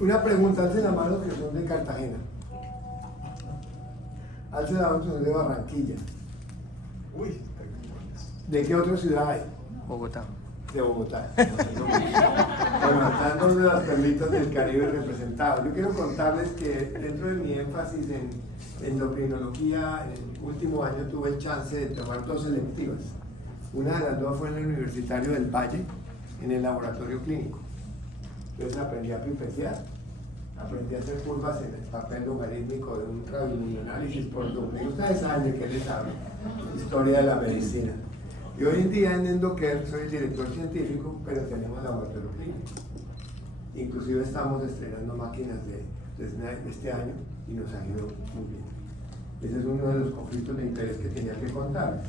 Una pregunta, alce la mano que son de Cartagena. Alce la mano que son de Barranquilla. Uy, ¿De qué otra ciudad hay? Bogotá. De Bogotá. Bueno, están dos de las perlitas del Caribe representados. Yo quiero contarles que dentro de mi énfasis en endocrinología, en el último año tuve el chance de tomar dos selectivas. Una de las dos fue en el Universitario del Valle, en el laboratorio clínico. Entonces aprendí a pipetear, aprendí a hacer curvas en el papel logarítmico de un radioanálisis por doble. Ustedes saben de qué les hablo, historia de la medicina. Y hoy en día en Endocare soy el director científico, pero tenemos laboratorio clínico. Inclusive estamos estrenando máquinas de este año y nos ha ido muy bien. Ese es uno de los conflictos de interés que tenía que contarles.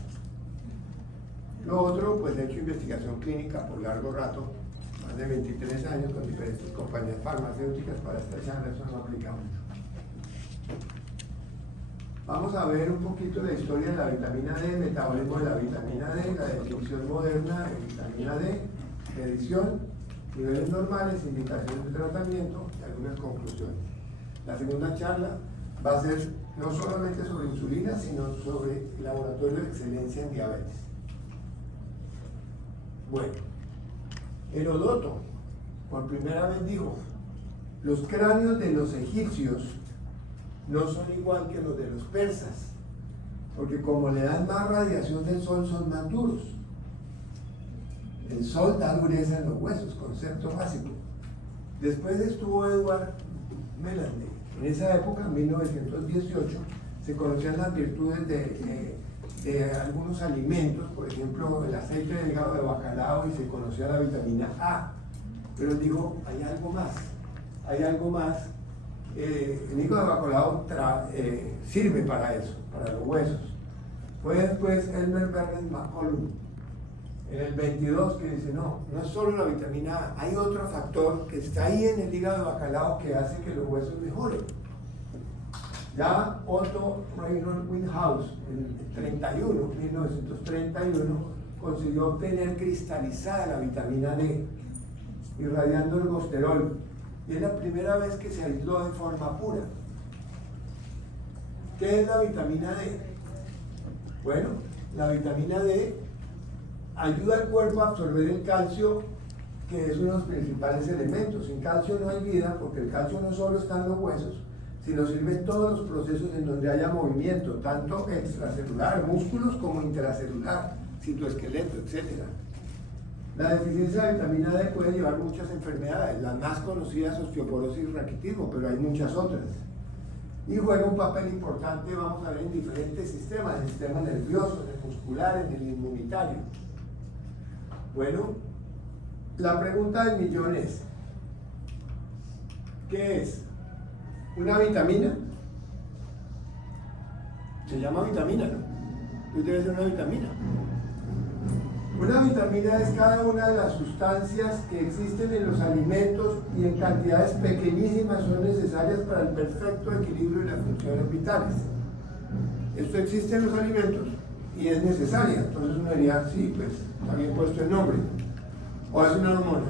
Lo otro, pues he hecho investigación clínica por largo rato, más de 23 años con diferentes compañías farmacéuticas. Para esta charla eso no aplica mucho. Vamos a ver un poquito la historia de la vitamina D, metabolismo de la vitamina D, la definición moderna de vitamina D, medición, niveles normales, indicaciones de tratamiento y algunas conclusiones. La segunda charla va a ser no solamente sobre insulina, sino sobre laboratorio de excelencia en diabetes. Bueno, Heródoto por primera vez dijo: los cráneos de los egipcios no son igual que los de los persas, porque como le dan más radiación del sol son más duros. El sol da dureza en los huesos, concepto básico. Después estuvo Edward Melande. En esa época, en 1918, se conocían las virtudes de algunos alimentos, por ejemplo el aceite de hígado de bacalao, y se conocía la vitamina A. Pero él dijo, hay algo más, hay algo más. El hígado de bacalao sirve para eso, para los huesos. Fue después Elmer Bernard McCollum, en el 22, que dice, no es solo la vitamina A, hay otro factor que está ahí en el hígado de bacalao que hace que los huesos mejoren. Ya Otto Reinhold Witthaus, en 1931, consiguió obtener cristalizada la vitamina D, irradiando el ergosterol. Y es la primera vez que se aisló de forma pura. ¿Qué es la vitamina D? Bueno, la vitamina D ayuda al cuerpo a absorber el calcio, que es uno de los principales elementos. Sin calcio no hay vida, porque el calcio no solo está en los huesos, sino sirve en todos los procesos en donde haya movimiento, tanto extracelular, músculos, como intracelular, citoesqueleto, etc. La deficiencia de vitamina D puede llevar muchas enfermedades, las más conocidas, osteoporosis y raquitismo, pero hay muchas otras. Y juega un papel importante, vamos a ver, en diferentes sistemas, en el sistema nervioso, en el muscular, en el inmunitario. Bueno, la pregunta del millón es, ¿qué es? ¿Una vitamina? Se llama vitamina, ¿no? Pues debe ser una vitamina. Una vitamina es cada una de las sustancias que existen en los alimentos y en cantidades pequeñísimas son necesarias para el perfecto equilibrio de las funciones vitales. Esto existe en los alimentos y es necesaria. Entonces uno diría, sí, pues está bien puesto el nombre. O es una hormona.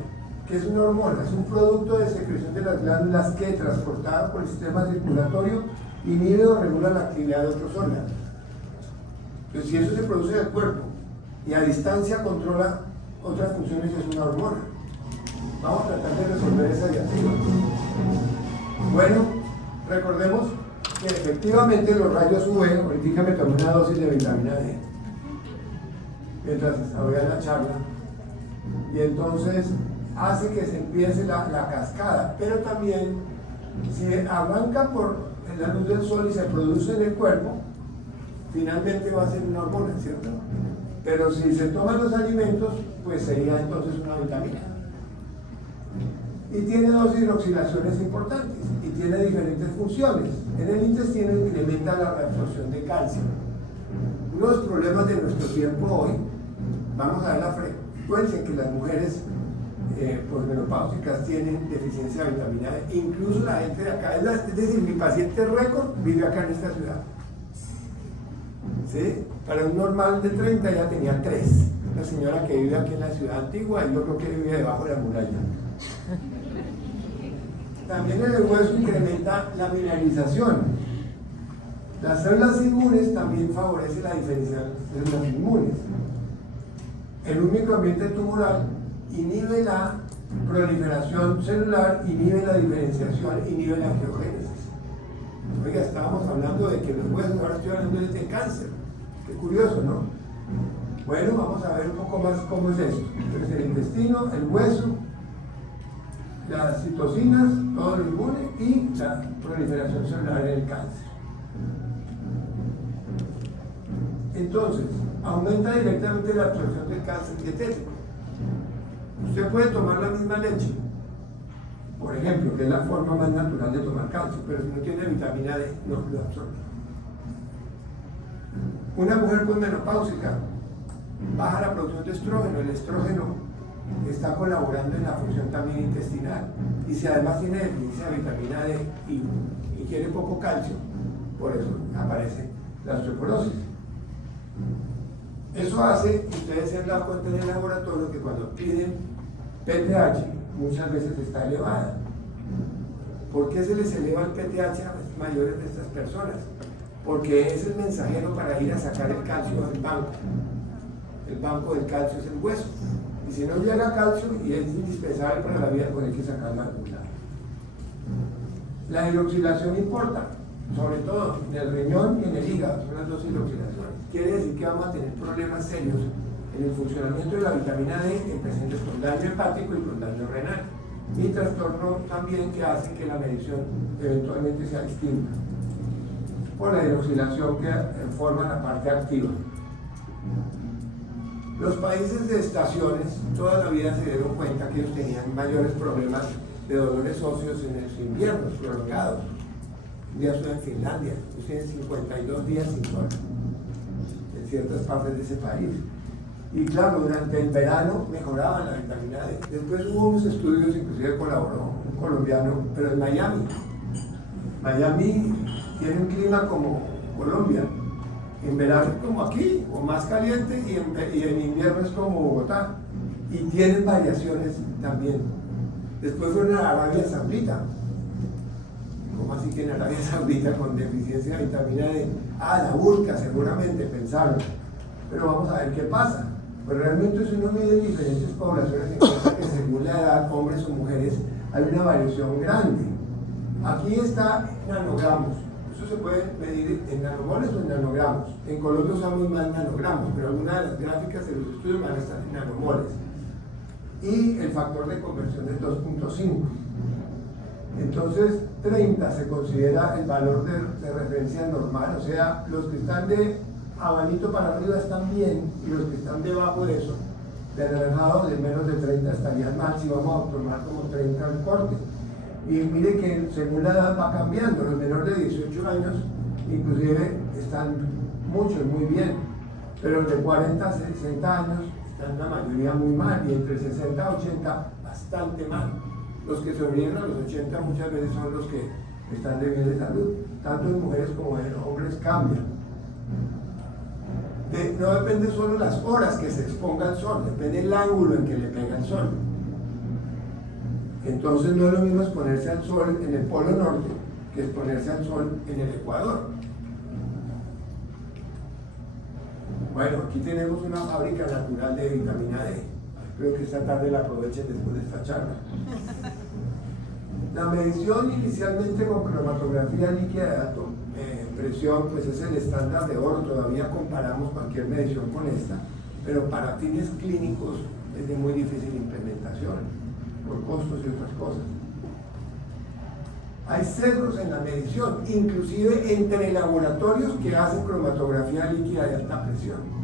¿Qué es una hormona? Es un producto de secreción de las glándulas que, transportada por el sistema circulatorio, inhibe o regula la actividad de otros órganos. Entonces, si eso se produce en el cuerpo y a distancia controla otras funciones, es una hormona. Vamos a tratar de resolver esa diatriba. Bueno, recordemos que efectivamente los rayos UV, ahorita me tomé una dosis de vitamina D mientras estaba en la charla, y entonces hace que se empiece la cascada, pero también si arranca por la luz del sol y se produce en el cuerpo, finalmente va a ser una hormona, ¿cierto? Pero si se toman los alimentos, pues sería entonces una vitamina. Y tiene dos hidroxilaciones importantes y tiene diferentes funciones. En el intestino incrementa la reabsorción de calcio. Uno de los problemas de nuestro tiempo hoy, vamos a ver la frecuencia en que las mujeres posmenopáusicas tienen deficiencia de vitamina D. Incluso la gente de acá, es decir, mi paciente récord vive acá en esta ciudad. ¿Sí? Para un normal de 30 ya tenía 3. Una señora que vive aquí en la ciudad antigua, y yo creo que vive debajo de la muralla. también en el hueso incrementa la mineralización. Las células inmunes también favorecen la diferenciación de células inmunes. En un microambiente tumoral inhibe la proliferación celular, inhibe la diferenciación, inhibe la angiogénesis. Oiga, estábamos hablando de que los huesos, ahora estoy hablando de cáncer. Qué curioso, ¿no? Bueno, vamos a ver un poco más cómo es esto. Entonces, el intestino, el hueso, las citocinas, todo lo inmune y la proliferación celular en el cáncer. Entonces, aumenta directamente la absorción del cáncer dietético. Usted puede tomar la misma leche, por ejemplo, que es la forma más natural de tomar calcio, pero si no tiene vitamina D, no lo absorbe. Una mujer posmenopáusica baja la producción de estrógeno. El estrógeno está colaborando en la función también intestinal. Y si además tiene deficiencia de vitamina D y quiere poco calcio, por eso aparece la osteoporosis. Eso hace, ustedes se han dado cuenta en el laboratorio, que cuando piden PTH muchas veces está elevada. ¿Por qué se les eleva el PTH a los mayores de estas personas? Porque es el mensajero para ir a sacar el calcio del banco. El banco del calcio es el hueso. Y si no llega calcio y es indispensable para la vida, pues hay que sacarlo al lado. La hidroxilación importa, sobre todo en el riñón y en el hígado, son las dos hidroxilaciones. Quiere decir que vamos a tener problemas serios en el funcionamiento de la vitamina D en pacientes con daño hepático y con daño renal. Y trastorno también que hace que la medición eventualmente sea distinta por la hidroxilación que forma la parte activa. Los países de estaciones toda la vida se dieron cuenta que ellos tenían mayores problemas de dolores óseos en los inviernos prolongados. Un día estuve en Finlandia, tienen 52 días sin sol en ciertas partes de ese país. Y claro, durante el verano mejoraban la vitamina D. Después hubo unos estudios, inclusive colaboró un colombiano, pero en Miami. Miami tiene un clima como Colombia. En verano es como aquí, o más caliente, y en invierno es como Bogotá. Y tienen variaciones también. Después fueron a Arabia Saudita. ¿Cómo así que en Arabia Saudita con deficiencia de vitamina D? La busca seguramente, pensaron. Pero vamos a ver qué pasa. Pues realmente si uno mide diferentes poblaciones, encuentra que según la edad, hombres o mujeres, hay una variación grande. Aquí está nanogramos. Eso se puede medir en nanomoles o en nanogramos. En Colombia usamos más nanogramos, pero algunas de las gráficas de los estudios van a estar en nanomoles. Y el factor de conversión es 2.5. Entonces, 30 se considera el valor de referencia normal, o sea, los que están de abanito para arriba están bien, y los que están debajo de eso, de anaranjado, de menos de 30 estarían mal, si vamos a tomar como 30 el corte. Y mire que según la edad va cambiando, los menores de 18 años inclusive están muchos muy bien, pero los de 40 a 60 años están la mayoría muy mal, y entre 60 a 80 bastante mal. Los que sobreviven a los 80 muchas veces son los que están de bien de salud, tanto en mujeres como en hombres cambian. No depende solo las horas que se exponga al sol, depende el ángulo en que le pega el sol. Entonces no es lo mismo exponerse al sol en el polo norte que exponerse al sol en el ecuador. Bueno, aquí tenemos una fábrica natural de vitamina D. Espero que esta tarde la aprovechen después de esta charla. La medición inicialmente con cromatografía líquida de alta presión, pues es el estándar de oro. Todavía comparamos cualquier medición con esta, pero para fines clínicos es de muy difícil implementación, por costos y otras cosas. Hay sesgos en la medición, inclusive entre laboratorios que hacen cromatografía líquida de alta presión.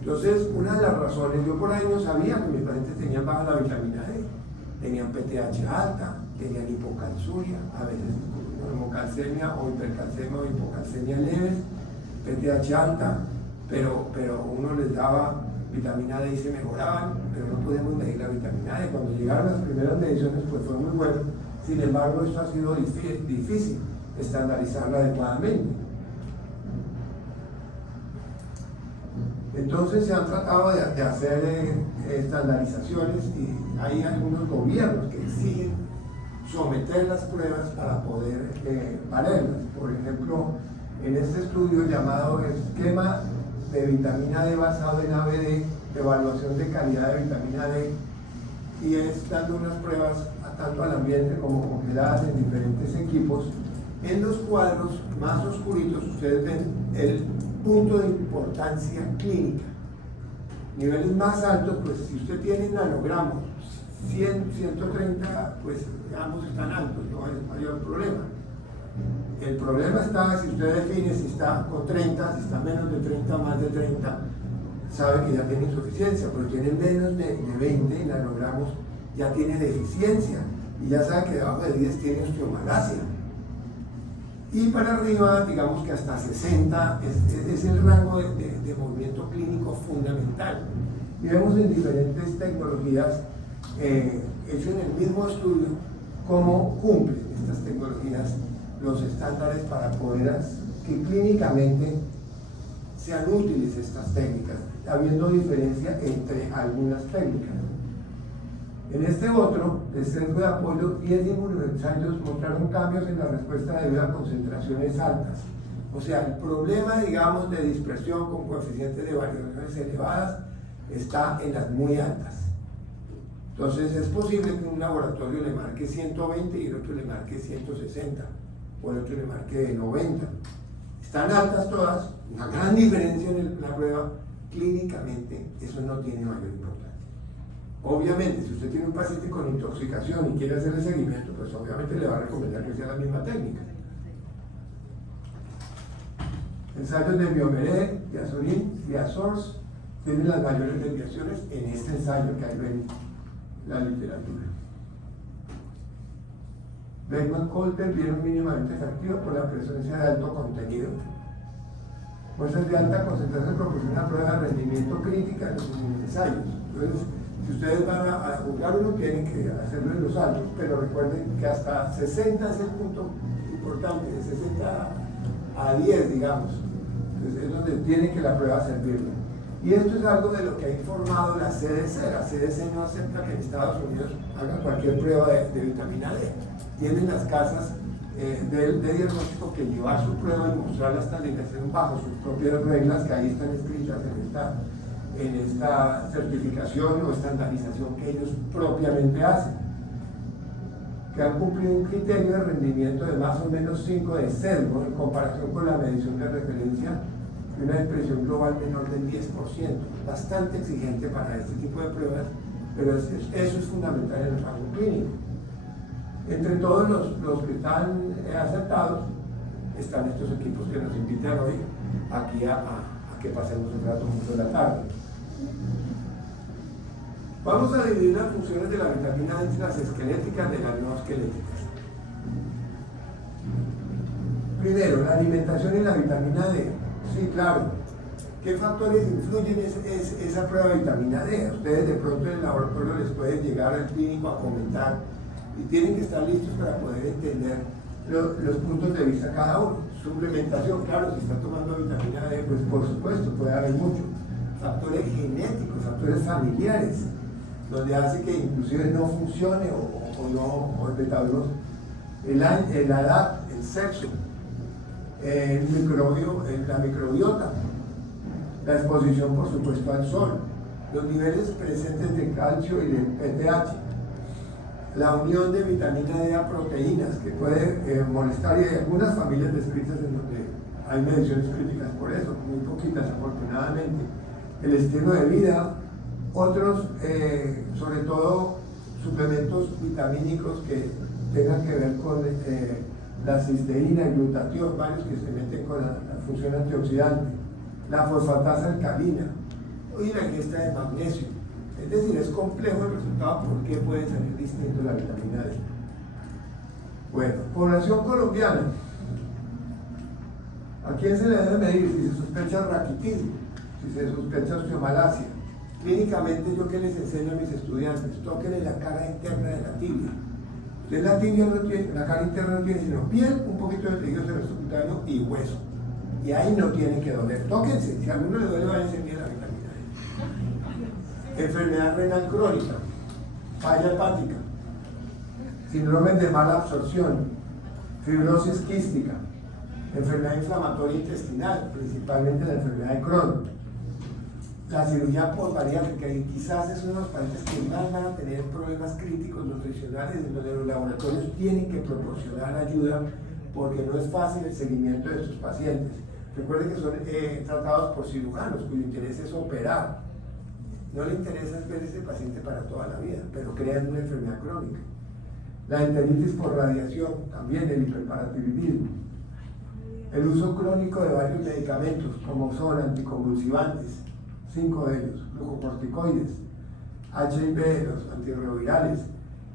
Entonces, una de las razones, yo por años sabía que mis pacientes tenían baja la vitamina D, tenían PTH alta, tenían hipocalciuria, a veces hemocalcemia o hipercalcemia o hipocalcemia leves, PTH alta, pero uno les daba vitamina D y se mejoraban, pero no podíamos medir la vitamina D. Cuando llegaron las primeras mediciones, pues fue muy bueno. Sin embargo, esto ha sido difícil estandarizarlo adecuadamente. Entonces se han tratado de hacer estandarizaciones, y hay algunos gobiernos que exigen someter las pruebas para poder valerlas. Por ejemplo, en este estudio llamado Esquema de Vitamina D basado en ABD, evaluación de calidad de vitamina D, y es dando unas pruebas tanto al ambiente como congeladas en diferentes equipos. En los cuadros más oscuritos ustedes ven el punto de importancia clínica. Niveles más altos, pues si usted tiene nanogramos, 100, 130, pues ambos están altos, no hay mayor problema. El problema está si usted define si está con 30, si está menos de 30, más de 30, sabe que ya tiene insuficiencia, pero tiene menos de 20 nanogramos, ya tiene deficiencia, y ya sabe que debajo de 10 tiene osteomalacia. Y para arriba, digamos que hasta 60 es el rango de movimiento clínico fundamental. Y vemos en diferentes tecnologías, hecho en el mismo estudio, cómo cumplen estas tecnologías los estándares para poder que clínicamente sean útiles estas técnicas, habiendo diferencia entre algunas técnicas. En este otro, de centro de apoyo, 10 inmunoensayos mostraron cambios en la respuesta debido a concentraciones altas. O sea, el problema, digamos, de dispersión con coeficientes de variaciones elevadas está en las muy altas. Entonces, es posible que un laboratorio le marque 120 y el otro le marque 160, o el otro le marque 90. Están altas todas, una gran diferencia en la prueba. Clínicamente, eso no tiene mayor importancia. Obviamente, si usted tiene un paciente con intoxicación y quiere hacerle seguimiento, pues obviamente le va a recomendar que sea la misma técnica. Ensayos de Biomeré, Diazorin, Diazors tienen las mayores desviaciones en este ensayo que hay en la literatura. Beckman-Coulter vieron mínimamente efectivo por la presencia de alto contenido. Muestras de alta concentración proporcionan pruebas de rendimiento crítica en los ensayos. Entonces, si ustedes van a juzgar uno, tienen que hacerlo en los altos, pero recuerden que hasta 60 es el punto importante, de 60 a 10, digamos. Entonces, es donde tiene que la prueba servirle. Y esto es algo de lo que ha informado la CDC. La CDC no acepta que en Estados Unidos hagan cualquier prueba de vitamina D. Tienen las casas de diagnóstico que llevar su prueba y mostrar la estandarización bajo sus propias reglas que ahí están escritas en esta certificación o estandarización que ellos propiamente hacen, que han cumplido un criterio de rendimiento de más o menos 5 de sesgo en comparación con la medición de referencia de una expresión global menor del 10%, bastante exigente para este tipo de pruebas, pero eso es fundamental en el rango clínico. Entre todos los que están aceptados están estos equipos que nos invitan hoy aquí a que pasemos un rato juntos de la tarde. Vamos a dividir las funciones de la vitamina D en las esqueléticas de las no esqueléticas. Primero, la alimentación y la vitamina D. Sí, claro. ¿Qué factores influyen en esa prueba de vitamina D? Ustedes de pronto en el laboratorio les pueden llegar al clínico a comentar y tienen que estar listos para poder entender los puntos de vista cada uno. Suplementación, claro, si está tomando vitamina D, pues por supuesto puede haber mucho. Factores genéticos, factores familiares, donde hace que inclusive no funcione o el metabolismo, la edad, el sexo, la microbiota, la exposición por supuesto al sol, los niveles presentes de calcio y de PTH, la unión de vitamina D a proteínas que puede molestar, y hay algunas familias descritas en donde hay mediciones críticas por eso, muy poquitas afortunadamente. El estilo de vida, otros, sobre todo suplementos vitamínicos que tengan que ver con la cisteína, el glutatión, varios que se meten con la función antioxidante, la fosfatasa alcalina y la ingesta de magnesio. Es decir, es complejo el resultado porque puede salir distinto la vitamina D. Bueno, población colombiana. ¿A quién se le debe medir? Si se sospecha raquitismo, si se sospecha osteomalacia. Clínicamente, yo que les enseño a mis estudiantes, toquen en la cara interna de la tibia. Usted la tibia no tiene, la cara interna no tiene sino piel, un poquito de tejido cerebro y hueso. Y ahí no tiene que doler. Tóquense, si a alguno le duele, vayan a sentir la vitamina D. Enfermedad renal crónica, falla hepática, síndromes de mala absorción, fibrosis quística, enfermedad inflamatoria intestinal, principalmente la enfermedad de Crohn. La cirugía posbariátrica, y quizás es uno de los pacientes que más van a tener problemas críticos nutricionales, en donde los laboratorios tienen que proporcionar ayuda porque no es fácil el seguimiento de estos pacientes. Recuerden que son tratados por cirujanos cuyo interés es operar. No le interesa ver a ese paciente para toda la vida, pero crean una enfermedad crónica. La enteritis por radiación, también el hiperparatiroidismo. El uso crónico de varios medicamentos, como son anticonvulsivantes, 5 de ellos, glucocorticoides, HIV, los antirretrovirales,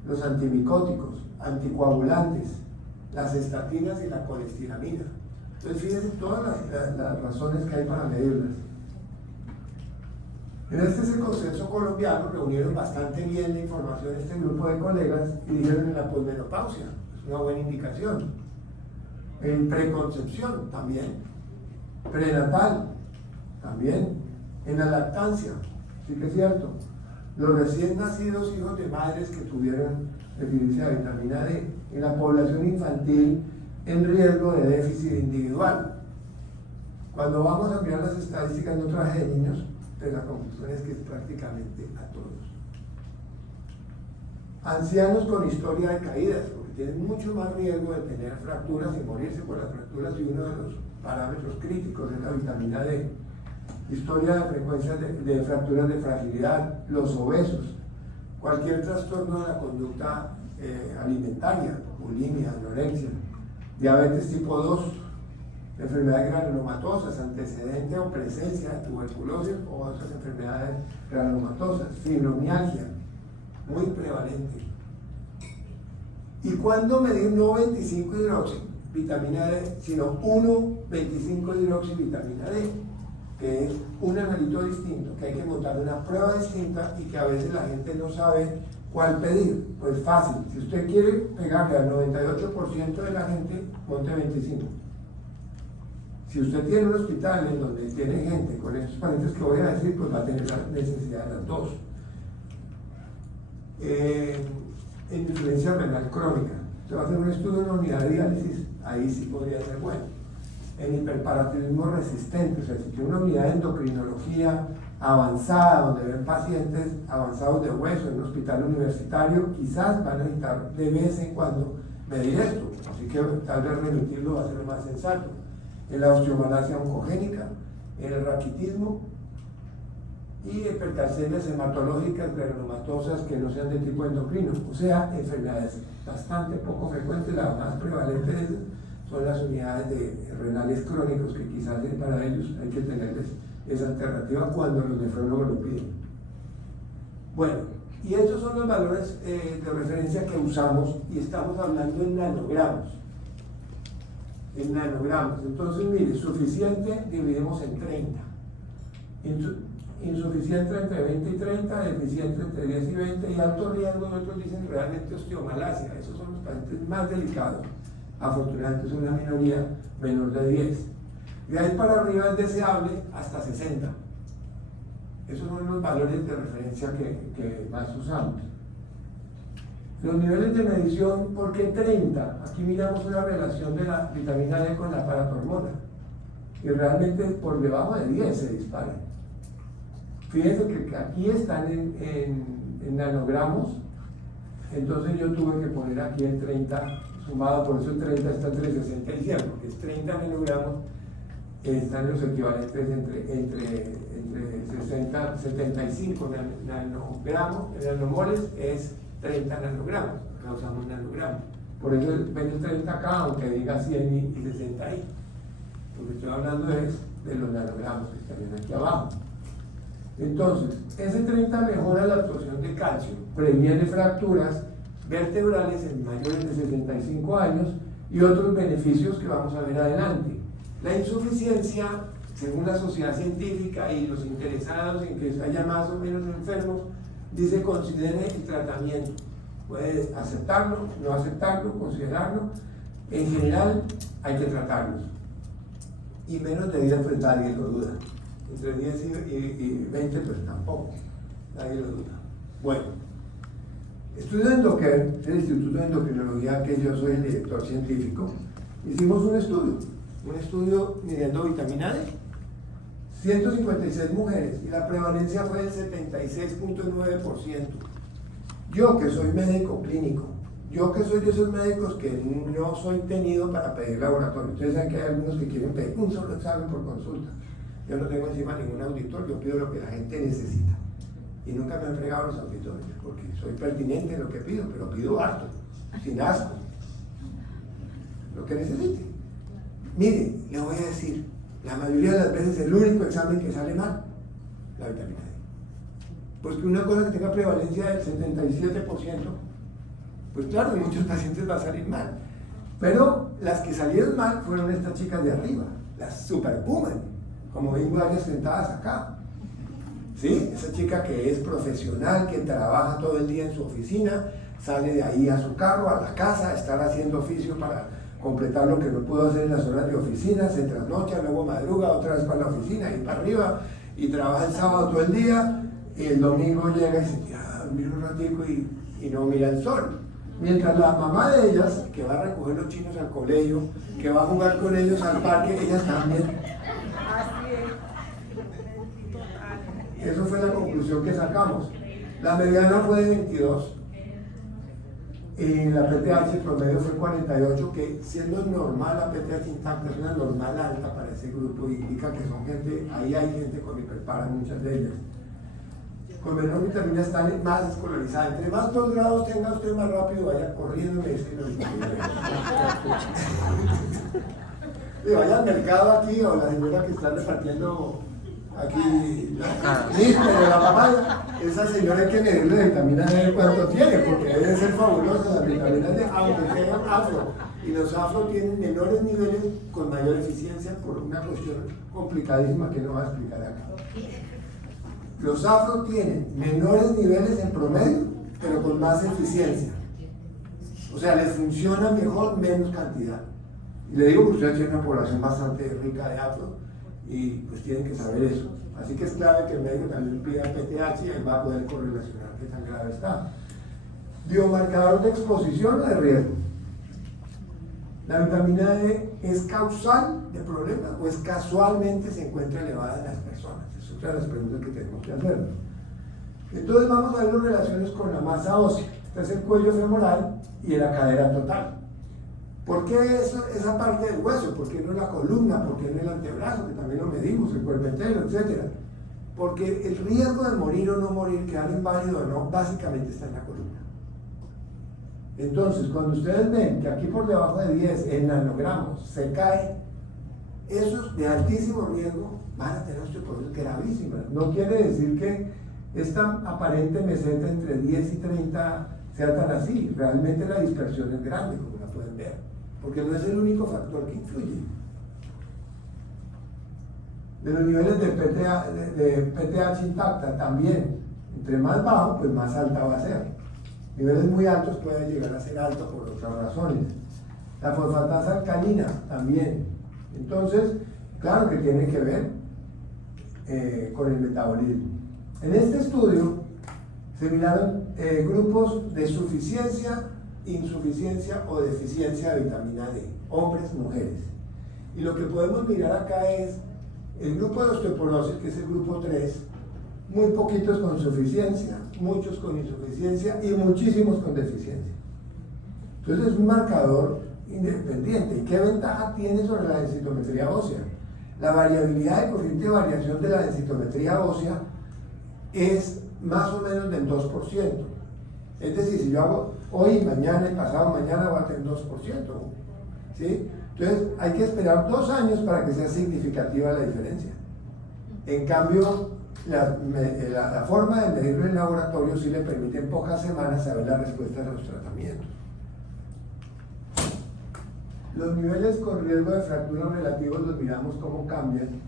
los antimicóticos, anticoagulantes, las estatinas y la colestiramina. Entonces fíjense todas las razones que hay para medirlas. En este consenso colombiano reunieron bastante bien la información este grupo de colegas y dijeron en la posmenopausia, es una buena indicación. En preconcepción también, prenatal también, en la lactancia, sí que es cierto. Los recién nacidos hijos de madres que tuvieron deficiencia de vitamina D, en la población infantil en riesgo de déficit individual. Cuando vamos a mirar las estadísticas, no traje de niños, pero la conclusión es que es prácticamente a todos. Ancianos con historia de caídas, porque tienen mucho más riesgo de tener fracturas y morirse por las fracturas, y uno de los parámetros críticos es la vitamina D. Historia de frecuencia de fracturas de fragilidad, los obesos, cualquier trastorno de la conducta alimentaria, bulimia, anorexia, diabetes tipo 2, enfermedades granulomatosas, antecedente o presencia de tuberculosis o otras enfermedades granulomatosas, fibromialgia, muy prevalente. ¿Y cuándo medir no 25 hidroxi vitamina D, sino 1,25 hidroxi vitamina D? Que es un analito distinto, que hay que montar una prueba distinta y que a veces la gente no sabe cuál pedir. Pues fácil, si usted quiere pegarle al 98% de la gente, monte 25. Si usted tiene un hospital en donde tiene gente con estos pacientes que voy a decir, pues va a tener la necesidad de las dos. En insuficiencia renal crónica, se va a hacer un estudio en una unidad de diálisis, ahí sí podría ser bueno. En hiperparatiroidismo resistente, o sea, si tiene una unidad de endocrinología avanzada, donde ven pacientes avanzados de hueso en un hospital universitario, quizás van a necesitar de vez en cuando medir esto, así que tal vez remitirlo va a ser lo más sensato. En la osteomalacia oncogénica, en el raquitismo y hipercalcemias hematológicas granulomatosas que no sean de tipo endocrino, o sea, enfermedades bastante poco frecuentes. La más prevalente de ellas son las unidades de renales crónicos, que quizás para ellos hay que tenerles esa alternativa cuando los nefrólogos lo piden. Bueno, y estos son los valores de referencia que usamos, y estamos hablando en nanogramos. En nanogramos. Entonces, mire, suficiente dividimos en 30. Insuficiente entre 20 y 30, deficiente entre 10 y 20, y alto riesgo, otros dicen realmente osteomalacia. Esos son los pacientes más delicados. Afortunadamente es una minoría menor de 10. De ahí para arriba es deseable hasta 60. Esos son los valores de referencia que más usamos. Los niveles de medición, ¿por qué 30? Aquí miramos una relación de la vitamina D con la paratormona. Y realmente por debajo de 10 se dispara. Fíjense que aquí están en nanogramos, entonces yo tuve que poner aquí el 30 sumado, por eso el 30 está entre 60 y 100, porque es 30 nanogramos, están los equivalentes entre 60 75 nanogramos, nanomoles es 30 nanogramos, acá usamos nanogramos. Por eso ven el 30 acá, aunque diga 100 y 60 ahí. Lo que estoy hablando es de los nanogramos que están aquí abajo. Entonces, ese 30 mejora la absorción de calcio, previene fracturas vertebrales en mayores de 65 años y otros beneficios que vamos a ver adelante. La insuficiencia, según la sociedad científica y los interesados en que haya más o menos enfermos, dice considere el tratamiento. Puede aceptarlo, no aceptarlo, considerarlo. En general hay que tratarlos. Y menos de 10 pues nadie lo duda. Entre 10 y 20 pues tampoco, nadie lo duda. Bueno, Estudio Endoker, el Instituto de Endocrinología, que yo soy el director científico, hicimos un estudio midiendo vitamina D. 156 mujeres y la prevalencia fue del 76.9%. Yo que soy médico clínico, yo que soy de esos médicos que no soy tenido para pedir laboratorio. Ustedes saben que hay algunos que quieren pedir un solo examen por consulta. Yo no tengo encima ningún auditor, yo pido lo que la gente necesita. Y nunca me han fregado los auditores, porque soy pertinente en lo que pido, pero pido harto, sin asco. Lo que necesite. Mire, le voy a decir, la mayoría de las veces el único examen que sale mal, la vitamina D. Porque una cosa que tenga prevalencia del 77%, pues claro, en muchos pacientes va a salir mal. Pero las que salieron mal fueron estas chicas de arriba, las superwoman, como ven varias sentadas acá. ¿Sí? Esa chica que es profesional, que trabaja todo el día en su oficina, sale de ahí a su carro, a la casa, a estar haciendo oficio para completar lo que no pudo hacer en las horas de oficina, se trasnocha, luego madruga, otra vez para la oficina y para arriba, y trabaja el sábado todo el día, y el domingo llega y se tira, mira un ratico y no mira el sol. Mientras la mamá de ellas, que va a recoger los chinos al colegio, que va a jugar con ellos al parque, ellas también. Eso fue la conclusión que sacamos. La mediana fue de 22. Y la PTH promedio fue 48, que siendo normal la PTH intacta es una normal alta para ese grupo, indica que son gente, ahí hay gente con hiperpara, muchas de ellas. Con menor vitamina están más escolarizada. Entre más posgrados tenga usted, más rápido vaya corriendo y es que la vitamina D. Vaya al mercado aquí, o la señora que está repartiendo aquí, pero la papaya, esa señora hay que medirle vitamina D cuánto tiene, porque deben ser fabulosas las vitaminas D, aunque sean afro. Y los afro tienen menores niveles con mayor eficiencia por una cuestión complicadísima que no va a explicar acá. Los afro tienen menores niveles en promedio, pero con más eficiencia. O sea, les funciona mejor, menos cantidad. Y le digo que ustedes tienen una población bastante rica de afro y pues tienen que saber eso. Así que es clave que el médico también pida PTH y él va a poder correlacionar qué tan grave está. Biomarcador de exposición o de riesgo. ¿La vitamina D es causal de problemas o es casualmente se encuentra elevada en las personas? Es otra de las preguntas que tenemos que hacer. Entonces vamos a ver las relaciones con la masa ósea. Este es el cuello femoral y la cadera total. ¿Por qué esa parte del hueso? ¿Por qué no la columna? ¿Por qué no el antebrazo? Que también lo medimos, el cuerpetelo, etc. Porque el riesgo de morir o no morir, quedar inválido o no, básicamente está en la columna. Entonces, cuando ustedes ven que aquí por debajo de 10 en nanogramos se cae, esos de altísimo riesgo van a tener osteoporosis gravísimas. No quiere decir que esta aparente meseta entre 10 y 30 sea tan así. Realmente la dispersión es grande, como la pueden ver, porque no es el único factor que influye. De los niveles de PTH intacta también, entre más bajo, pues más alta va a ser. Niveles muy altos pueden llegar a ser altos por otras razones. La fosfatasa alcalina también. Entonces, claro que tiene que ver con el metabolismo. En este estudio se miraron grupos de suficiencia, insuficiencia o deficiencia de vitamina D, hombres, mujeres. Y lo que podemos mirar acá es el grupo de osteoporosis, que es el grupo 3, muy poquitos con suficiencia, muchos con insuficiencia y muchísimos con deficiencia. Entonces es un marcador independiente. ¿Y qué ventaja tiene sobre la densitometría ósea? La variabilidad de coeficiente de variación de la densitometría ósea es más o menos del 2%. Es decir, si yo hago hoy, mañana y pasado mañana voy a tener 2%. ¿Sí? Entonces hay que esperar 2 años para que sea significativa la diferencia. En cambio, la forma de medirlo en laboratorio sí le permite en pocas semanas saber la respuesta de los tratamientos. Los niveles con riesgo de fracturas relativos los miramos cómo cambian,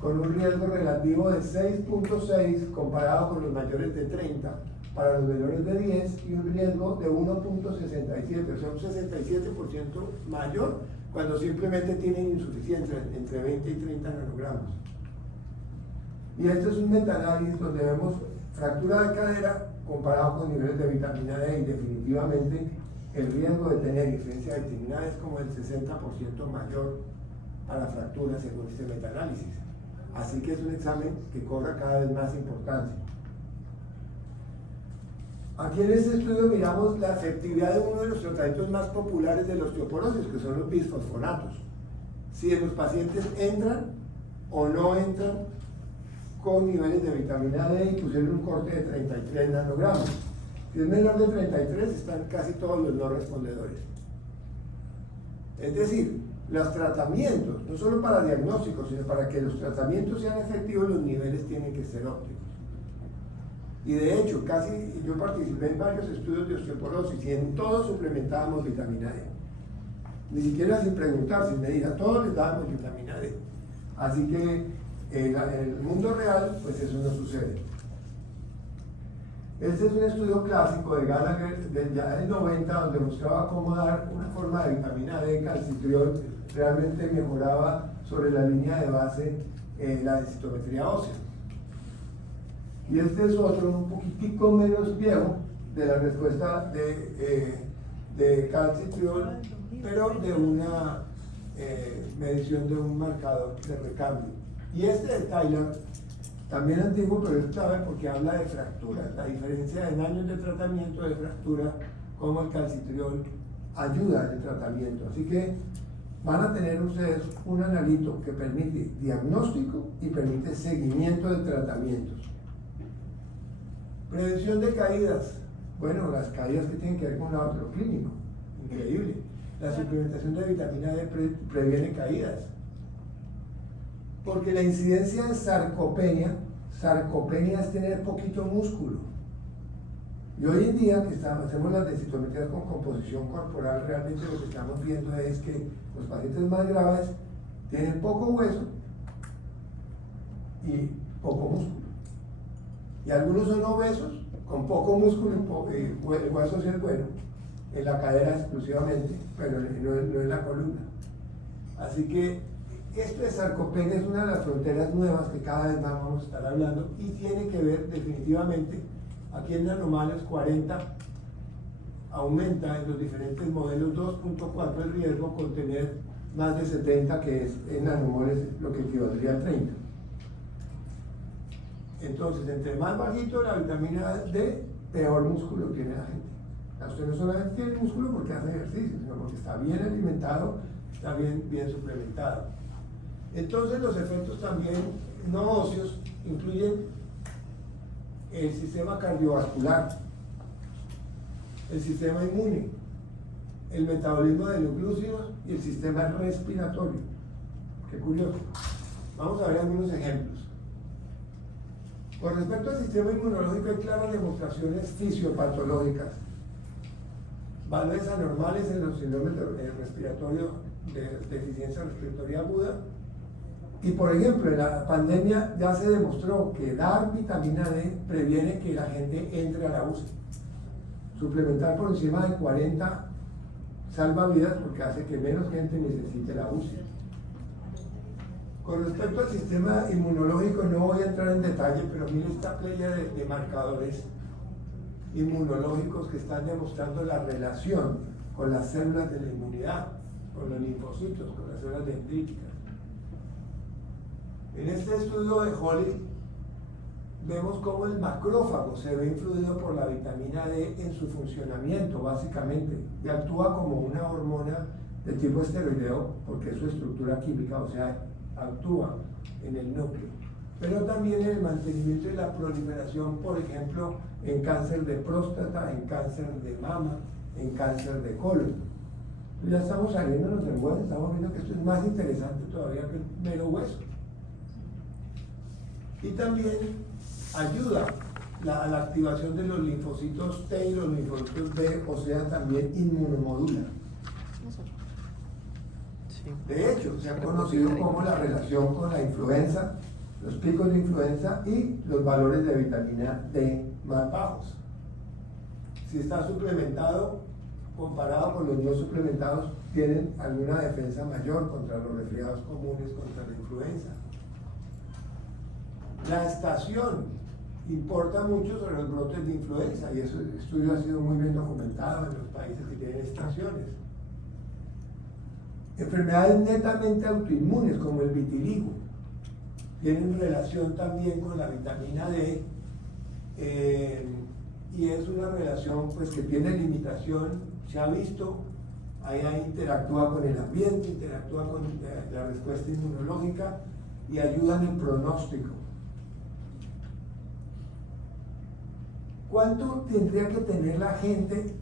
con un riesgo relativo de 6.6 comparado con los mayores de 30 para los menores de 10 y un riesgo de 1.67, o sea, un 67% mayor cuando simplemente tienen insuficiencia entre 20 y 30 nanogramos. Y esto es un metaanálisis donde vemos fractura de cadera comparado con niveles de vitamina D, y definitivamente el riesgo de tener insuficiencia de vitamina D es como el 60% mayor para fracturas según este metaanálisis. Así que es un examen que cobra cada vez más importancia. Aquí en este estudio miramos la efectividad de uno de los tratamientos más populares de la osteoporosis, que son los bisfosfonatos. Si los pacientes entran o no entran con niveles de vitamina D y pusieron un corte de 33 nanogramos. Si es menor de 33, están casi todos los no respondedores. Es decir, los tratamientos, no solo para diagnósticos, sino para que los tratamientos sean efectivos, los niveles tienen que ser óptimos. Y de hecho, yo participé en varios estudios de osteoporosis y en todos suplementábamos vitamina D. Ni siquiera sin preguntar, sin medir, a todos les dábamos vitamina D. Así que en el mundo real, pues eso no sucede. Este es un estudio clásico de Gallagher del 90, donde mostraba cómo dar una forma de vitamina D, calcitriol, realmente mejoraba sobre la línea de base la densitometría ósea. Y este es otro, un poquitico menos viejo, de la respuesta de calcitriol, pero de una medición de un marcador de recambio. Y este de Tyler, también antiguo, pero es clave porque habla de fracturas, la diferencia en años de tratamiento de fractura, cómo el calcitriol ayuda en el tratamiento. Así que van a tener ustedes un analito que permite diagnóstico y permite seguimiento de tratamientos. Prevención de caídas. Bueno, las caídas que tienen que ver con laboratorio clínico. Increíble. La suplementación de vitamina D previene caídas. Porque la incidencia de sarcopenia es tener poquito músculo. Y hoy en día que hacemos las densitometrías con composición corporal, realmente lo que estamos viendo es que los pacientes más graves tienen poco hueso y poco músculo. Y algunos son obesos, con poco músculo y el hueso sí es bueno, en la cadera exclusivamente, pero no en la columna. Así que esto de sarcopenia es una de las fronteras nuevas que cada vez más vamos a estar hablando y tiene que ver definitivamente, aquí en nanomales 40 aumenta en los diferentes modelos 2.4 el riesgo con tener más de 70, que es en nanomoles lo que equivaldría a 30. Entonces, entre más bajito la vitamina D, peor músculo tiene la gente. Usted no solamente tiene músculo porque hace ejercicio, sino porque está bien alimentado, está bien suplementado. Entonces, los efectos también no óseos incluyen el sistema cardiovascular, el sistema inmune, el metabolismo de los glúcidos y el sistema respiratorio. Qué curioso. Vamos a ver algunos ejemplos. Con respecto al sistema inmunológico hay claras demostraciones fisiopatológicas. Valores anormales en los síndromes respiratorios de deficiencia respiratoria aguda. Y por ejemplo, en la pandemia ya se demostró que dar vitamina D previene que la gente entre a la UCI. Suplementar por encima de 40 salva vidas porque hace que menos gente necesite la UCI. Con respecto al sistema inmunológico, no voy a entrar en detalle, pero mire esta playa de marcadores inmunológicos que están demostrando la relación con las células de la inmunidad, con los linfocitos, con las células dendríticas. En este estudio de Holly vemos cómo el macrófago se ve influido por la vitamina D en su funcionamiento, básicamente, y actúa como una hormona de tipo esteroideo porque es su estructura química, o sea, actúa en el núcleo, pero también en el mantenimiento de la proliferación, por ejemplo, en cáncer de próstata, en cáncer de mama, en cáncer de colon. Ya estamos saliéndonos del hueso, estamos viendo que esto es más interesante todavía que el mero hueso. Y también ayuda a la activación de los linfocitos T y los linfocitos B, o sea, también inmunomodula. De hecho, se ha conocido como la relación con la influenza, los picos de influenza y los valores de vitamina D más bajos. Si está suplementado, comparado con los no suplementados, tienen alguna defensa mayor contra los resfriados comunes, contra la influenza. La estación importa mucho sobre los brotes de influenza y ese estudio ha sido muy bien documentado en los países que tienen estaciones. Enfermedades netamente autoinmunes como el vitiligo tienen relación también con la vitamina D y es una relación pues que tiene limitación, se ha visto, ahí interactúa con el ambiente, interactúa con la respuesta inmunológica y ayuda en el pronóstico. ¿Cuánto tendría que tener la gente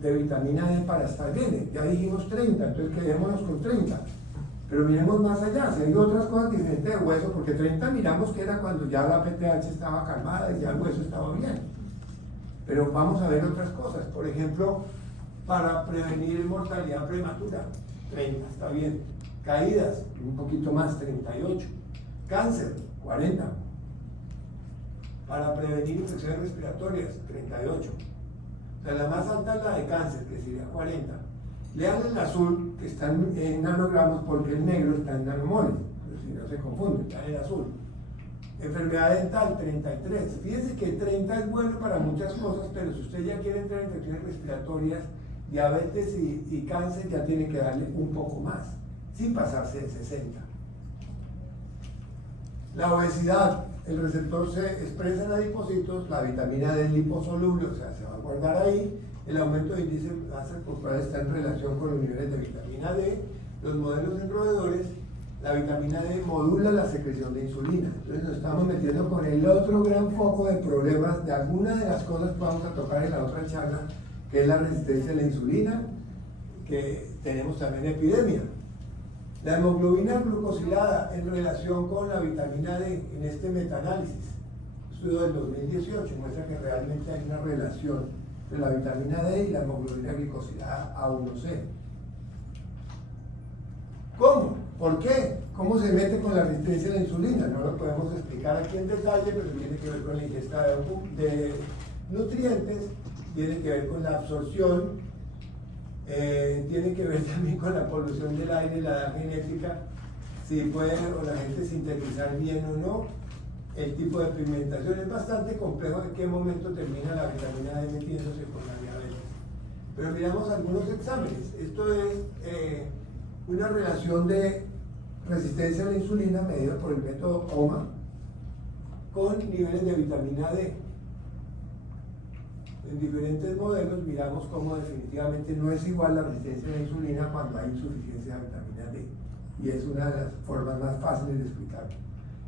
de vitamina D para estar bien? Ya dijimos 30, entonces quedémonos con 30. Pero miremos más allá, si hay otras cosas diferentes de hueso, porque 30 miramos que era cuando ya la PTH estaba calmada y ya el hueso estaba bien. Pero vamos a ver otras cosas, por ejemplo, para prevenir mortalidad prematura, 30, está bien. Caídas, un poquito más, 38. Cáncer, 40. Para prevenir infecciones respiratorias, 38. O sea, la más alta es la de cáncer, que sería 40. Lean el azul, que está en nanogramos, porque el negro está en nanomoles. Pero si no se confunde, está en el azul. Enfermedad dental, 33. Fíjense que 30 es bueno para muchas cosas, pero si usted ya quiere entrar en infecciones respiratorias, diabetes y cáncer, ya tiene que darle un poco más, sin pasarse de 60. La obesidad, el receptor se expresa en adipocitos, la vitamina D es liposoluble, o sea, se va a guardar ahí. El aumento de índice de masa corporal está en relación con los niveles de vitamina D. Los modelos en roedores, la vitamina D modula la secreción de insulina. Entonces nos estamos metiendo con el otro gran foco de problemas de algunas de las cosas que vamos a tocar en la otra charla, que es la resistencia a la insulina, que tenemos también epidemia. La hemoglobina glucosilada en relación con la vitamina D en este metaanálisis, estudio del 2018, muestra que realmente hay una relación entre la vitamina D y la hemoglobina glicosilada A1C. ¿Cómo? ¿Por qué? ¿Cómo se mete con la resistencia a la insulina? No lo podemos explicar aquí en detalle, pero tiene que ver con la ingesta de nutrientes, tiene que ver con la absorción, tiene que ver también con la polución del aire, la edad genética, si puede o la gente sintetizar bien o no, el tipo de pigmentación. Es bastante complejo en qué momento termina la vitamina D metiéndose con la diabetes. Pero miramos algunos exámenes. Esto es una relación de resistencia a la insulina medida por el método OMA con niveles de vitamina D. En diferentes modelos miramos cómo definitivamente no es igual la resistencia a la insulina cuando hay insuficiencia de vitamina D. Y es una de las formas más fáciles de explicar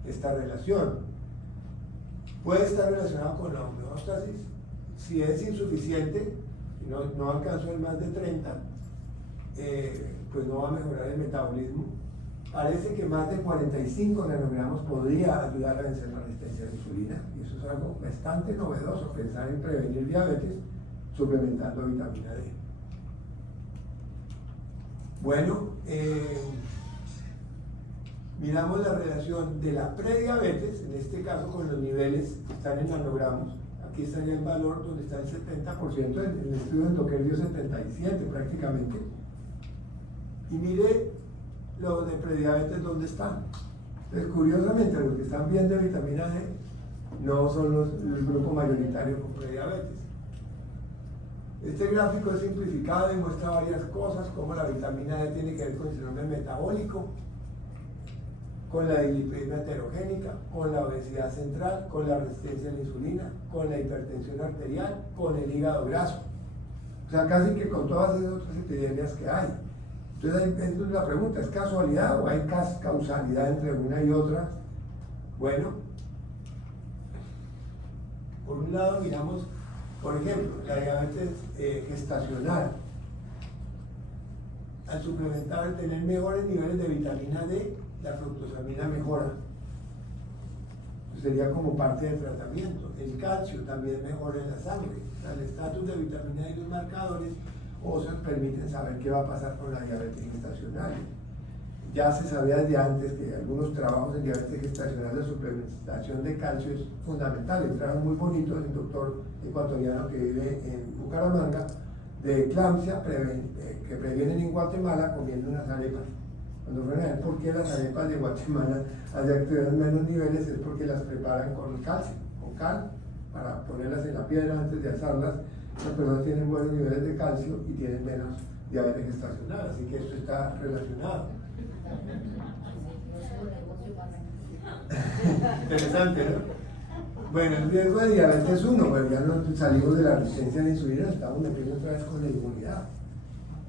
esta relación. Puede estar relacionado con la homeostasis. Si es insuficiente, si no alcanzó el más de 30, pues no va a mejorar el metabolismo. Parece que más de 45 nanogramos podría ayudar a vencer la resistencia a la insulina, y eso es algo bastante novedoso, pensar en prevenir diabetes suplementando vitamina D. Bueno, miramos la relación de la prediabetes, en este caso con los niveles que están en nanogramos. Aquí estaría el valor donde está el 70%, en el estudio Endoker dio 77 prácticamente. Y mire los de prediabetes dónde están. Entonces, curiosamente, los que están bien de vitamina D no son el grupo mayoritario con prediabetes. Este gráfico es simplificado y muestra varias cosas, como la vitamina D tiene que ver con el síndrome metabólico, con la dislipidemia heterogénica, con la obesidad central, con la resistencia a la insulina, con la hipertensión arterial, con el hígado graso. O sea, casi que con todas esas otras epidemias que hay. Entonces la pregunta, ¿es casualidad o hay causalidad entre una y otra? Bueno, por un lado miramos, por ejemplo, la diabetes gestacional. Al suplementar, al tener mejores niveles de vitamina D, la fructosamina mejora. Sería como parte del tratamiento. El calcio también mejora en la sangre. O sea, el estatus de vitamina D y los marcadores óseos permiten saber qué va a pasar con la diabetes gestacional. Ya se sabía desde antes que algunos trabajos en diabetes gestacional de suplementación de calcio es fundamental. Hay trabajos muy bonitos de un doctor ecuatoriano que vive en Bucaramanga de eclampsia que previenen en Guatemala comiendo unas arepas. Cuando fueron a ver por qué las arepas de Guatemala tuvieron menos niveles, es porque las preparan con calcio, con con cal para ponerlas en la piedra antes de asarlas. Las personas tienen buenos niveles de calcio y tienen menos diabetes gestacional, así que esto está relacionado. Interesante, ¿no? Bueno, el riesgo de diabetes 1, pues ya nos salimos de la resistencia a la insulina, estamos metiendo otra vez con la inmunidad.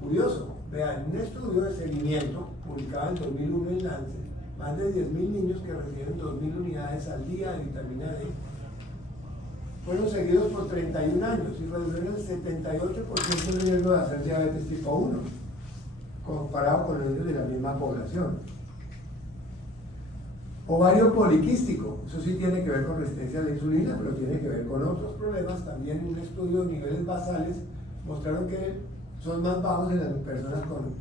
Curioso, vean, un estudio de seguimiento publicado en 2001 en Lancet, más de 10.000 niños que reciben 2.000 unidades al día de vitamina D fueron seguidos por 31 años y redujeron el 78% el riesgo de hacer diabetes tipo 1, comparado con los niños de la misma población. Ovario poliquístico, eso sí tiene que ver con resistencia a la insulina, pero tiene que ver con otros problemas. También en un estudio de niveles basales mostraron que son más bajos en las personas con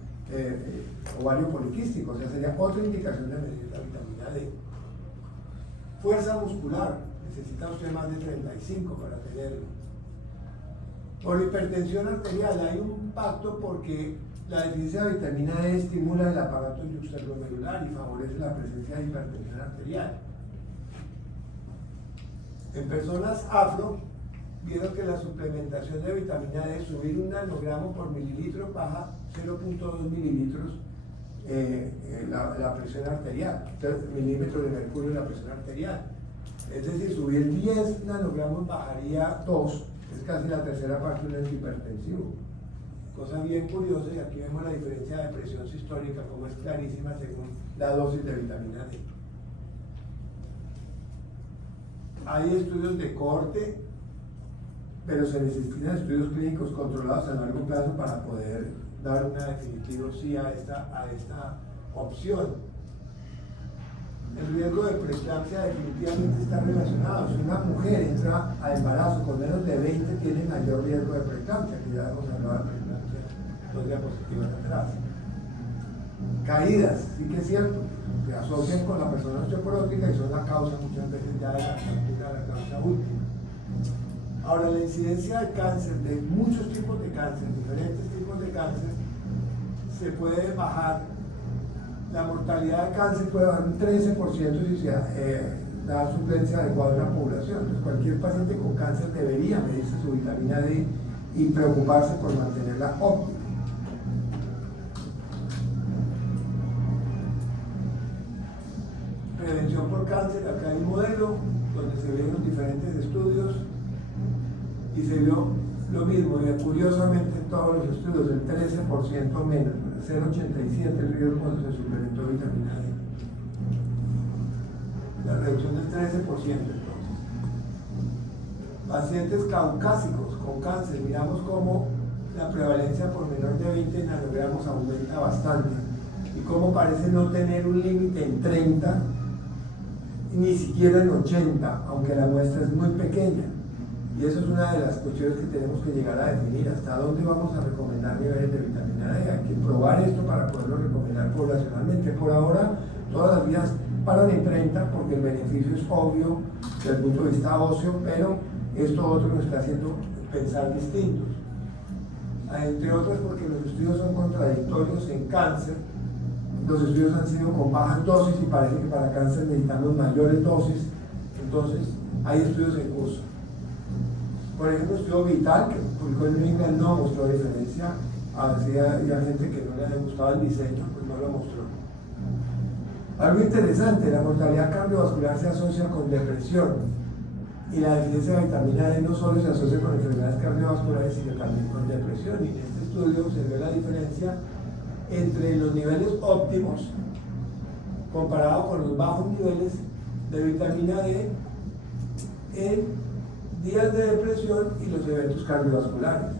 ovario poliquístico, o sea, sería otra indicación de medir la vitamina D. Fuerza muscular, necesita usted más de 35 para tenerlo. Por hipertensión arterial hay un pacto porque la deficiencia de vitamina D estimula el aparato yuxtaglomerular y favorece la presencia de hipertensión arterial. En personas afro, vieron que la suplementación de vitamina D, subir 1 nanogramo por mililitro, baja 0.2 mililitros la presión arterial, milímetros de mercurio en la presión arterial. Es decir, subir 10 nanogramos bajaría 2, es casi la tercera parte de un antihipertensivo. Cosa bien curiosa, y aquí vemos la diferencia de presión sistólica, como es clarísima según la dosis de vitamina D. Hay estudios de corte, pero se necesitan estudios clínicos controlados a largo plazo para poder dar una definitiva sí a esta opción. El riesgo de preeclampsia definitivamente está relacionado. Si una mujer entra a embarazo con menos de 20, tiene mayor riesgo de preeclampsia, que ya hemos hablado de preeclampsia 2 diapositivas atrás. Caídas, sí que es cierto, se asocian con la persona osteoporótica y son la causa muchas veces ya de la causa última. Ahora, la incidencia de cáncer, de muchos tipos de cáncer, diferentes tipos de cáncer, se puede bajar. La mortalidad de cáncer puede bajar un 13% si se da suplencia adecuada en la población. Entonces, cualquier paciente con cáncer debería medirse su vitamina D y preocuparse por mantenerla óptima. Prevención por cáncer, acá hay un modelo donde se vieron diferentes estudios y se vio lo mismo, y curiosamente en todos los estudios el 13% menos, 0,87 el riesgo cuando se suplementó vitamina D. La reducción del 13% entonces. Pacientes caucásicos con cáncer, miramos cómo la prevalencia por menor de 20 nanogramos aumenta bastante y cómo parece no tener un límite en 30, ni siquiera en 80, aunque la muestra es muy pequeña. Y eso es una de las cuestiones que tenemos que llegar a definir, hasta dónde vamos a recomendar niveles de vitamina D. Hay que probar esto para poderlo recomendar poblacionalmente. Por ahora, todas las vías paran en 30 porque el beneficio es obvio desde el punto de vista óseo, pero esto otro nos está haciendo pensar distintos. Entre otras porque los estudios son contradictorios en cáncer. Los estudios han sido con bajas dosis y parece que para cáncer necesitamos mayores dosis. Entonces, hay estudios en curso. Por ejemplo, el estudio Vital, que publicó en New England, no mostró diferencia. Había gente que no le había gustado el diseño, pues no lo mostró. Algo interesante, la mortalidad cardiovascular se asocia con depresión. Y la deficiencia de vitamina D no solo se asocia con enfermedades cardiovasculares, sino también con depresión. Y en este estudio se ve la diferencia entre los niveles óptimos comparado con los bajos niveles de vitamina D en días de depresión y los eventos cardiovasculares.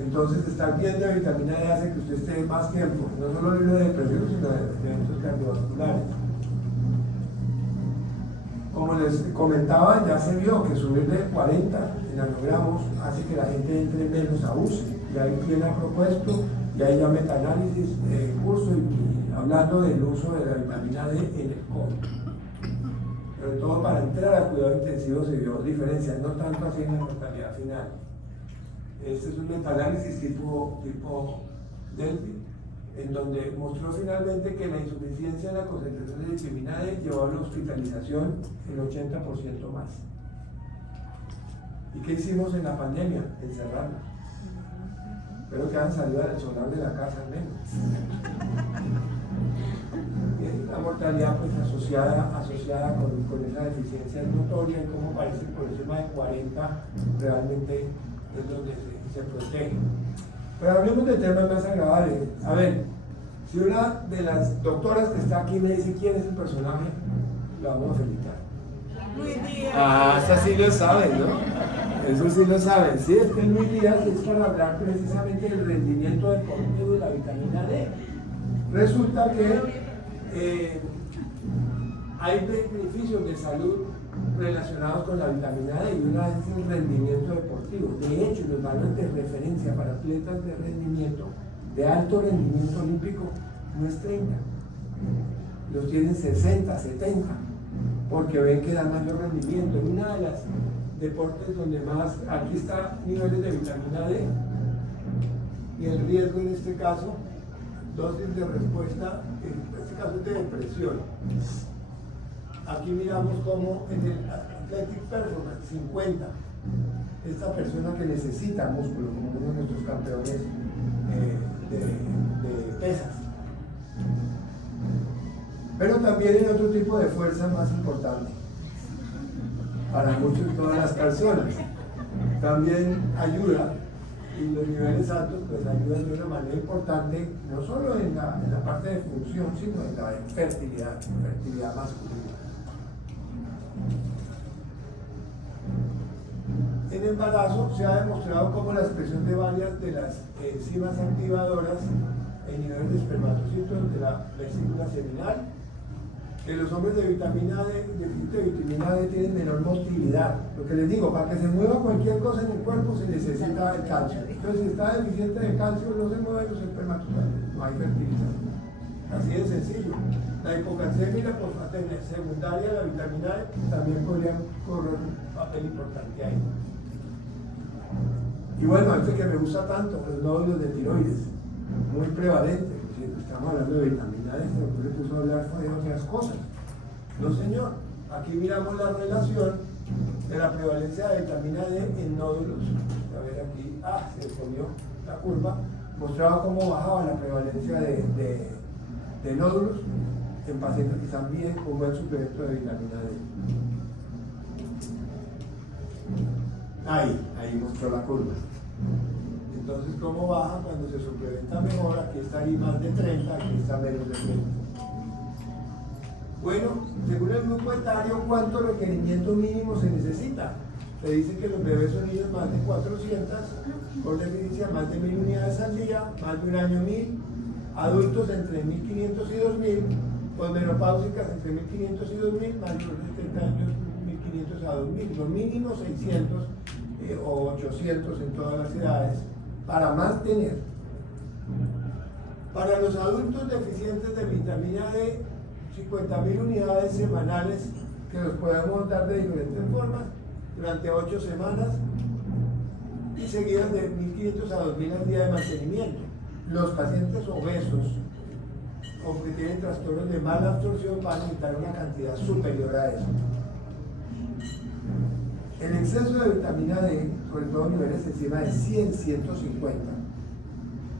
Entonces, estar bien de vitamina D hace que usted esté más tiempo, no solo libre de depresión, sino de eventos cardiovasculares. Como les comentaba, ya se vio que subir de 40 nanogramos hace que la gente entre menos a UCI. Ya hay quien ha propuesto, ya hay ya metaanálisis en curso y hablando del uso de la vitamina D en el COVID. Sobre todo para entrar a cuidado intensivo se vio diferencias, no tanto así en la mortalidad final. Este es un metaanálisis tipo Delphi, en donde mostró finalmente que la insuficiencia en la concentración de vitamina D llevó a la hospitalización el 80% más. ¿Y qué hicimos en la pandemia? Encerrarnos. Espero que hayan salido al solar de la casa al menos. Y la mortalidad pues asociada con esa deficiencia es notoria, y como parece que por encima de 40 realmente es donde se protege. Pero hablemos de temas más agradables. A ver, si una de las doctoras que está aquí me dice quién es el personaje, la vamos a felicitar. Luis Díaz. Ah, esa sí lo saben, ¿no? Eso sí lo saben. Sí, es que Luis Díaz es para hablar precisamente del rendimiento deportivo de la vitamina D. Resulta que hay beneficios de salud relacionados con la vitamina D, y una es el rendimiento deportivo. De hecho, los valores de referencia para atletas de rendimiento, de alto rendimiento olímpico, no es 30, los tienen 60, 70, porque ven que dan mayor rendimiento. En una de las deportes donde más, aquí está niveles de vitamina D, y el riesgo en este caso, dosis de respuesta, en este caso es de depresión. Aquí miramos cómo en el Athletic Performance 50, esta persona que necesita músculo, como uno de nuestros campeones de pesas, pero también en otro tipo de fuerza más importante para muchos, todas las personas, también ayuda, y los niveles altos pues ayudan de una manera importante, no solo en la parte de función, sino en la fertilidad masculina. En embarazo se ha demostrado cómo la expresión de varias de las enzimas activadoras en niveles de espermatocitos de la vesícula seminal, que los hombres de vitamina D tienen menor motilidad. Lo que les digo, para que se mueva cualquier cosa en el cuerpo se necesita el calcio. Entonces, si está deficiente de calcio, no se mueven los espermatozoides, no hay fertilización. Así de sencillo. La hipocalcemia y la fosfatemia secundaria de la vitamina D también podrían correr un papel importante ahí. Y bueno, este que me gusta tanto, los nódulos de tiroides, muy prevalente. Si estamos hablando de vitamina D, se le puso a hablar de otras cosas. No, señor. Aquí miramos la relación de la prevalencia de vitamina D en nódulos. A ver aquí, se comió la curva. Mostraba cómo bajaba la prevalencia de nódulos en pacientes que están bien con buen suplemento de vitamina D. Ahí mostró la curva. Entonces, ¿cómo baja cuando se suplementa mejor? Aquí está ahí más de 30, aquí está menos de 30. Bueno, según el grupo etario, ¿cuánto requerimiento mínimo se necesita? Se dice que los bebés son niños más de 400, por deficiencia más de 1000 unidades al día, más de un año 1000, adultos entre 1500 y 2000, posmenopáusicas entre 1500 y 2000, mayores de 70 años 1500 a 2000, lo mínimo 600 o 800 en todas las edades, para mantener. Para los adultos deficientes de vitamina D, 50.000 unidades semanales que los podemos dar de diferentes formas durante 8 semanas y seguidas de 1.500 a 2.000 al día de mantenimiento. Los pacientes obesos o que tienen trastornos de mala absorción van a necesitar una cantidad superior a eso. El exceso de vitamina D, sobre todo niveles encima de 100, 150,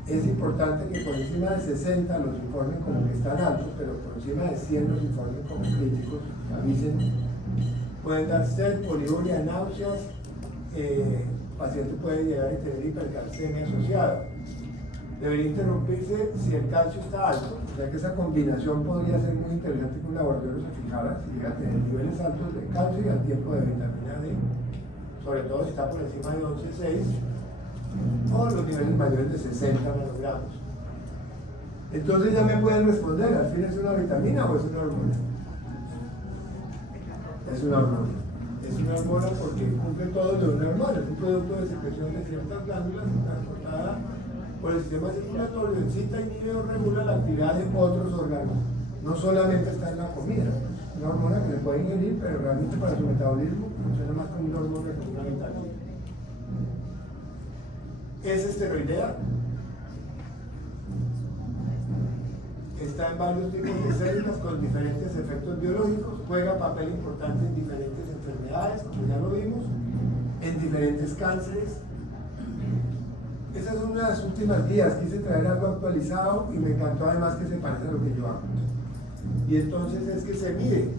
es importante que por encima de 60 los informen como que están altos, pero por encima de 100 los informen como críticos, avisen. Pueden dar sed, poliuria, náuseas, el paciente puede llegar a tener hipercalcemia asociada. Debería interrumpirse si el calcio está alto, o sea que esa combinación podría ser muy interesante que un laboratorio se fijara si llega a tener niveles altos de calcio y al tiempo de vitamina D, sobre todo si está por encima de 11,6 o los niveles mayores de 60 nanogramos. Entonces ya me pueden responder, ¿al fin es una vitamina o es una hormona? Es una hormona. Es una hormona porque cumple todo lo de una hormona, es un producto de secreción de ciertas glándulas transportada por el sistema circulatorio, excita, inhibe o regula la actividad de otros órganos. No solamente está en la comida, es una hormona que se puede ingerir, pero realmente para su metabolismo funciona más como una hormona que como una vitamina. ¿Es esteroidea? está en varios tipos de células con diferentes efectos biológicos, juega papel importante en diferentes enfermedades, como ya lo vimos, en diferentes cánceres. Esas son una de las últimas guías. Quise traer algo actualizado y me encantó además que se parece a lo que yo hago. Y entonces es que se mide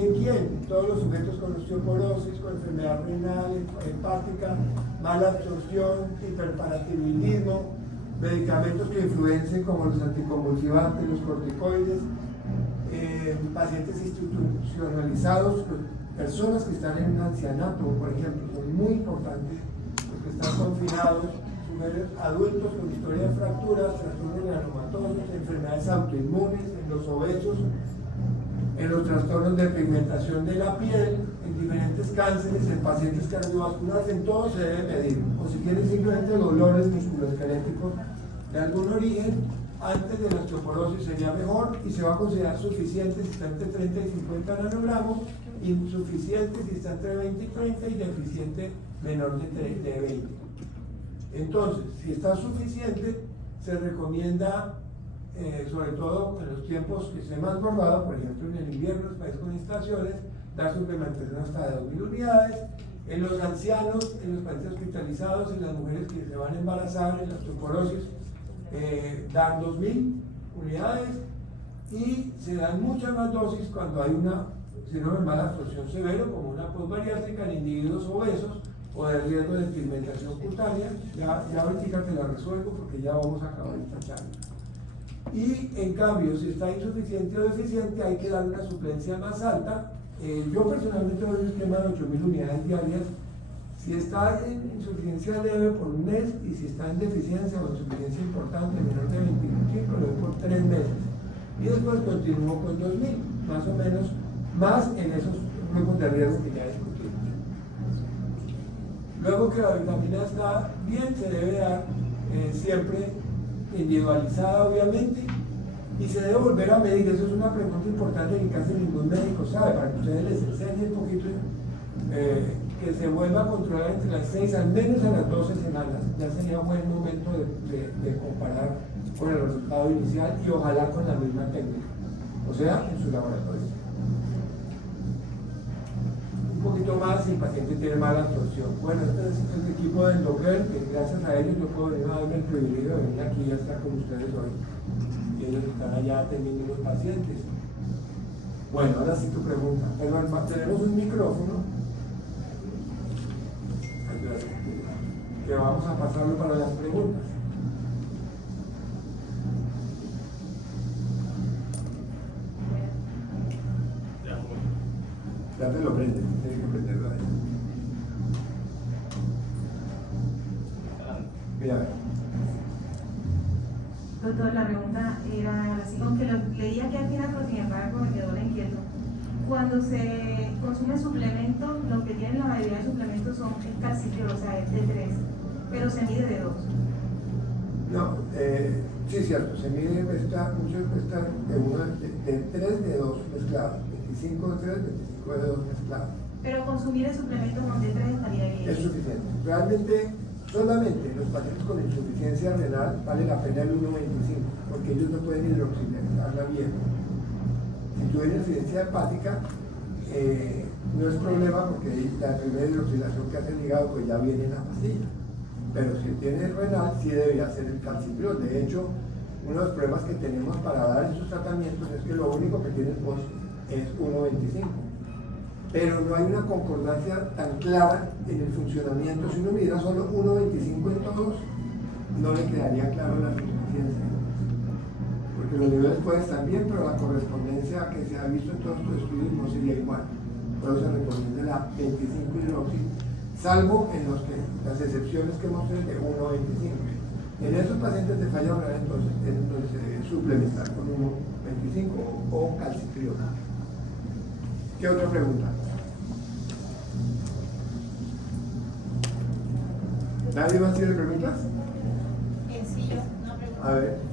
en quién, todos los sujetos con osteoporosis, con enfermedad renal, hepática, mala absorción, hiperparatibilismo, medicamentos que influencien como los anticonvulsivantes, los corticoides, pacientes institucionalizados, personas que están en un ancianato, por ejemplo, son muy importantes, los que están confinados, adultos con historia de fracturas, trastornos reumatosos, enfermedades autoinmunes, en los obesos, en los trastornos de pigmentación de la piel, en diferentes cánceres, en pacientes cardiovasculares, en todo se debe medir. O si tienen simplemente dolores musculoesqueléticos de algún origen, antes de la osteoporosis sería mejor y se va a considerar suficiente si está entre 30 y 50 nanogramos, insuficiente si está entre 20 y 30 y deficiente menor de 20. Entonces, si está suficiente, se recomienda, sobre todo en los tiempos que esté más guardado, por ejemplo en el invierno, en los países con estaciones, dar suplementación hasta de 2.000 unidades. En los ancianos, en los pacientes hospitalizados, en las mujeres que se van a embarazar, en la osteoporosis, dar 2.000 unidades y se dan muchas más dosis cuando hay una síndrome de mala absorción severo, como una posbariátrica en individuos obesos o de riesgo de pigmentación cutánea. Ya ahorita te la resuelvo porque ya vamos a acabar esta charla. Y en cambio, si está insuficiente o deficiente, hay que dar una suplencia más alta. Yo personalmente doy un esquema de 8.000 unidades diarias. Si está en insuficiencia leve por un mes y si está en deficiencia o insuficiencia importante, menor de 25, lo doy por 3 meses. Y después continúo con 2.000, más o menos, más en esos grupos de riesgo que ya discutimos. Luego que la vitamina está bien, se debe dar siempre individualizada, obviamente, y se debe volver a medir. Eso es una pregunta importante que casi ningún médico sabe, para que ustedes les enseñen un poquito, que se vuelva a controlar entre las 6, al menos a las 12 semanas. Ya sería un buen momento de comparar con el resultado inicial y ojalá con la misma técnica, o sea, en su laboratorio. Un poquito más si el paciente tiene mala absorción. Bueno, este es el equipo de Endoker, que gracias a ellos yo puedo venir a darme el privilegio de venir aquí y estar con ustedes hoy. Y ellos están allá atendiendo a los pacientes. Bueno, ahora sí tu pregunta. Pero tenemos un micrófono que vamos a pasarlo para las preguntas. Ya te lo prende, tienes que prenderlo ahí. Mira. Doctor, la pregunta era así, aunque leía que aquí pero sin embargo me quedó la inquietud. Cuando se consume suplemento, lo que tienen la mayoría de suplementos son el calcitriol, o sea, es de 3, pero se mide de 2. No, sí es cierto, se mide, muchos están de 3 de 2 mezclados, 25 de 3, 25 de 2 mezclados. Pero consumir el suplemento con D3 estaría bien. Es suficiente. Realmente, solamente los pacientes con insuficiencia renal vale la pena el 1.25, porque ellos no pueden hidroxilenarla bien. Si tuvieran insuficiencia hepática, no es problema porque la primera hidroxilación que hace el hígado pues ya viene en la pastilla. Pero si tiene renal, sí debería ser el calcitriol. De hecho, uno de los problemas que tenemos para dar esos tratamientos es que lo único que tiene es 1.25. Pero no hay una concordancia tan clara en el funcionamiento. Si uno midiera solo 1.25 en todos, no le quedaría claro la insuficiencia. Porque los niveles pueden estar bien, pero la correspondencia que se ha visto en todos estos estudios no sería igual. Por eso se recomienda la 25 hidroxi, salvo en las excepciones que mostré de 1.25. En esos pacientes de falla renal, entonces se debe suplementar con 1.25 o calcitriol. ¿Qué otra pregunta? ¿Nadie más tiene preguntas? Sí, yo, una pregunta. A ver.